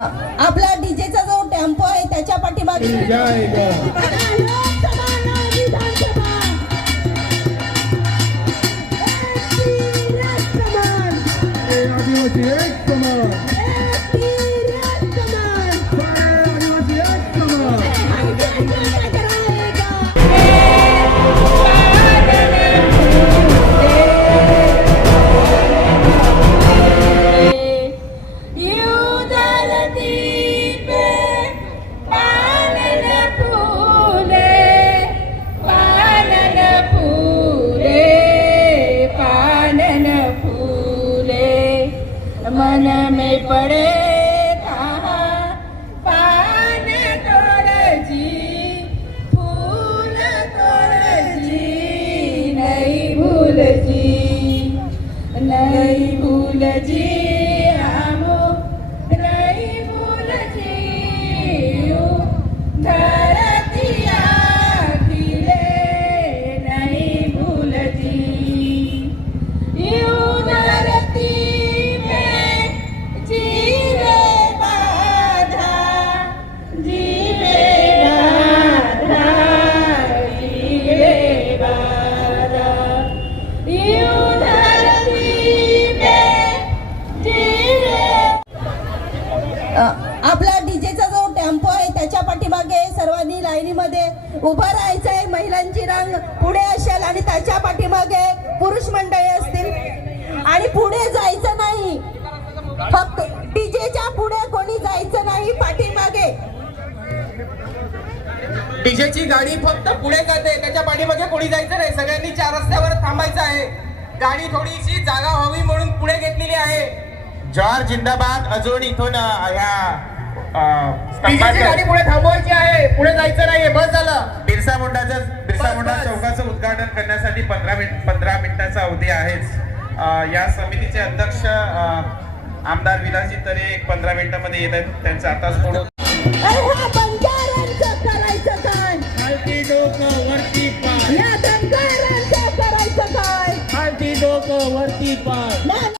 आपला डीजेचा जो टेम्पो आहे त्याच्या पाठीमागे एक समान. मन में पड़े आपला डीजेचा जो टेम्पो आहे त्याच्या पाठीमागे सर्वांनी लाईनीमध्ये उभं राहायचं आहे महिलांची रांग पुढे असेल आणि त्याच्या पाठीमागे पुरुष मंडळी असतील. आणि पुढे जायचं नाही. फक्त डीजेच्या पुढे कोणी जायचं नाही पाठीमागे. डीजेची गाडी फक्त पुढे जाते त्याच्या पाठीमागे कोणी जायचं नाही. सगळ्यांनी चार रस्त्यावर थांबायचं आहे. गाडी थोडीशी जागा व्हावी म्हणून पुढे घेतलेली आहे. जॉर जिंदाबाद अजून इथून ह्या पुढे थांबवायची आहे. पुढे जायचं नाहीये. बस झालं. बिरसा मुंडाचं बिरसा मुंडा. चौकाचं उद्घाटन करण्यासाठी पंधरा मिनिट पंधरा मिनिटाचा अवधी आहेच. या समितीचे अध्यक्ष आमदार विलासजी तरे एक पंधरा मिनिटामध्ये येत आहेत. त्यांचं आताच बोलून अरे बंजाऱ्यांचं करायचं काय? खालती डोकं वरती पाय. या धनगरांचं करायचं काय? खालती डोकं वरती पाय.